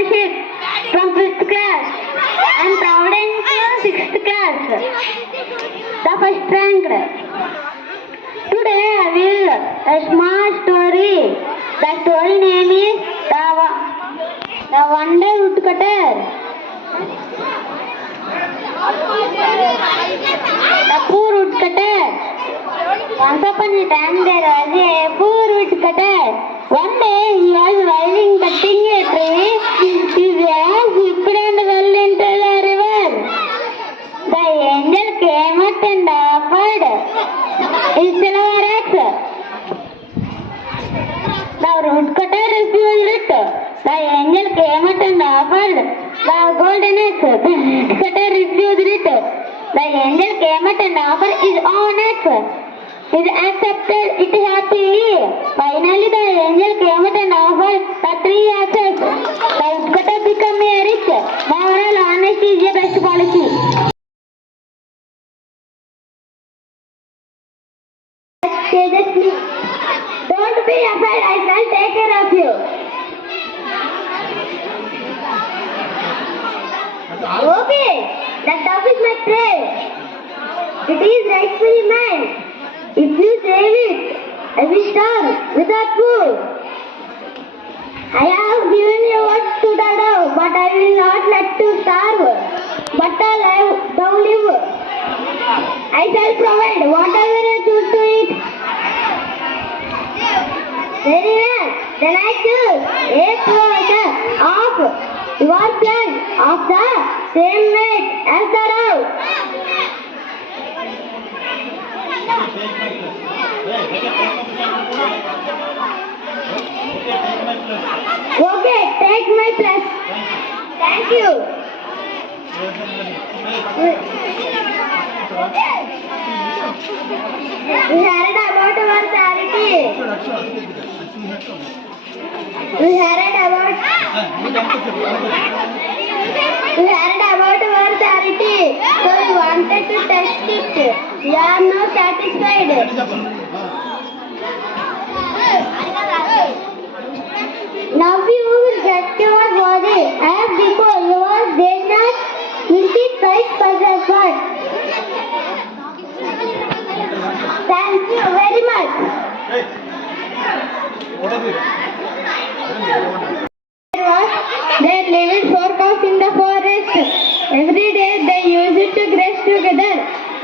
Kaushik from 5th class. I am proud in 6th class. The first ranked. Today I will a small story. The story name is The Wonder Woodcutter. The poor woodcutter. Once upon a time there was a poor woodcutter. One day he was while cutting a tree. His axe slipped and fell into the river. The angel came out and offered his silver axe. The woodcutter refused it. The angel came out and offered the golden axe. The woodcutter refused it. The angel came out and offered his own axe. He accepted it happily. Finally, the angel came out and offered the 3 axes. The woodcutter became a rich. Moral, honesty is the best policy. Don't be afraid, I shall take care of you. Okay, that dog is my prey. It is rightfully mine. If you save it, I will starve without food. I have given you what to the dog, but I will not let you starve. But thou live. I shall provide whatever you choose to eat. Very well. Then I choose a provider of your plan of the same weight as the dog. Okay, take my plus. Thank you. We heard about our charity. We heard about our charity. So we wanted to test it. We are now satisfied. Now you will get your body as before. Yours did not 25%. Thank you very much. There lived 4 cows in the forest. Every day they used to graze together.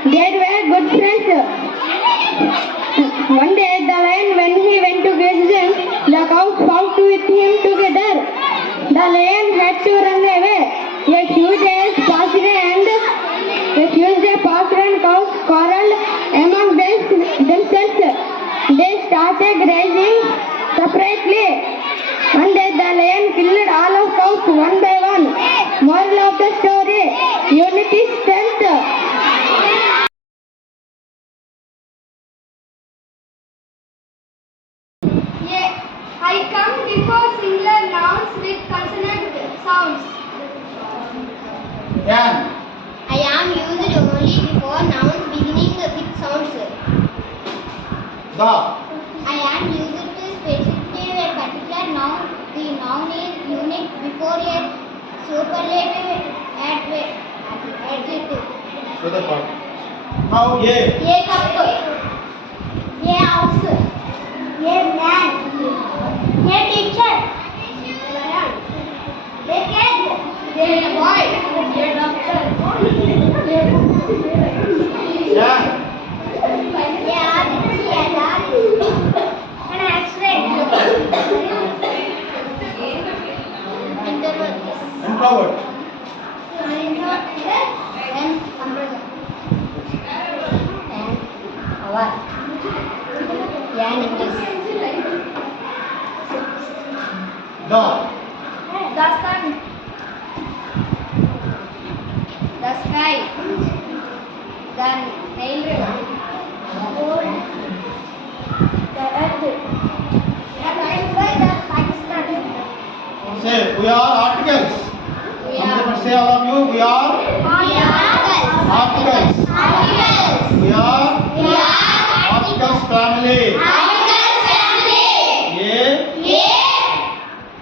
They were good friends. One day the lion, when he went to graze them, the cows fought with him together. The lion had to run away. A few days passed and cows quarreled among themselves. They started grazing separately. One day the lion killed all of cows one by one. Moral of the story: unity is strength. I come before singular nouns with consonant sounds. Can. I am used only before nouns beginning with sounds. The. I am used to specify a particular noun. The noun is unique before a superlative adjective. So the part. Now A. A cup. A house. A man. A teacher. A cat. A boy. A doctor. Yeah. An accident. Introvert. And umbrella. And hour. And English. The. The sun. The sky. The Nile River. The earth. The Pakistan. Say, we are articles. Say all of you, we are articles. We are articles family.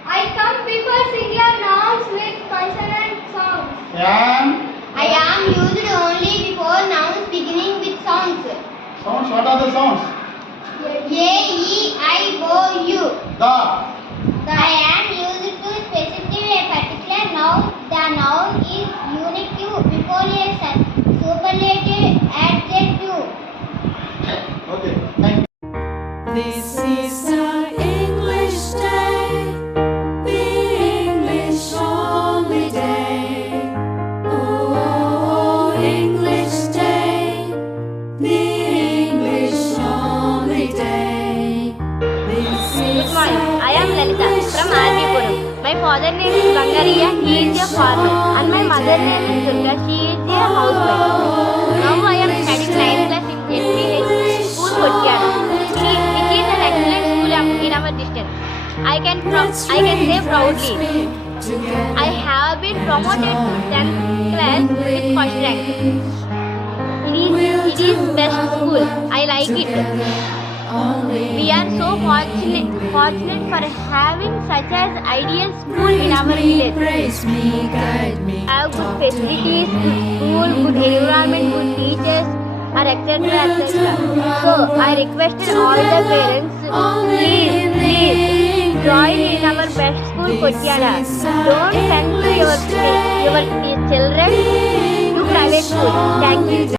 I come before singular noun The. I am used to specify a particular noun. The noun is unitive before a superlative adjective. Okay. Thank you. This is our English day, the English only day. Oh, English day, the English only day. This Good is morning. I am our Lalita English from day. Arvipuram. My father name is Bangariya. He is a farmer, and my mother name is Durga. She is a housewife. Now I am studying 9th class in ZPH School, Kottayadu. It is an excellent school in our district. I can say proudly, I have been promoted to 10th class with first rank. It is best school. I like it. We are so fortunate for having such as ideal school in our village. Praise me, guide me. Have good facilities, good school, good environment, good teachers, or etc. So I requested all the parents, please join in our best school, Kottayadu. Don't send to your children to private school. Thank you.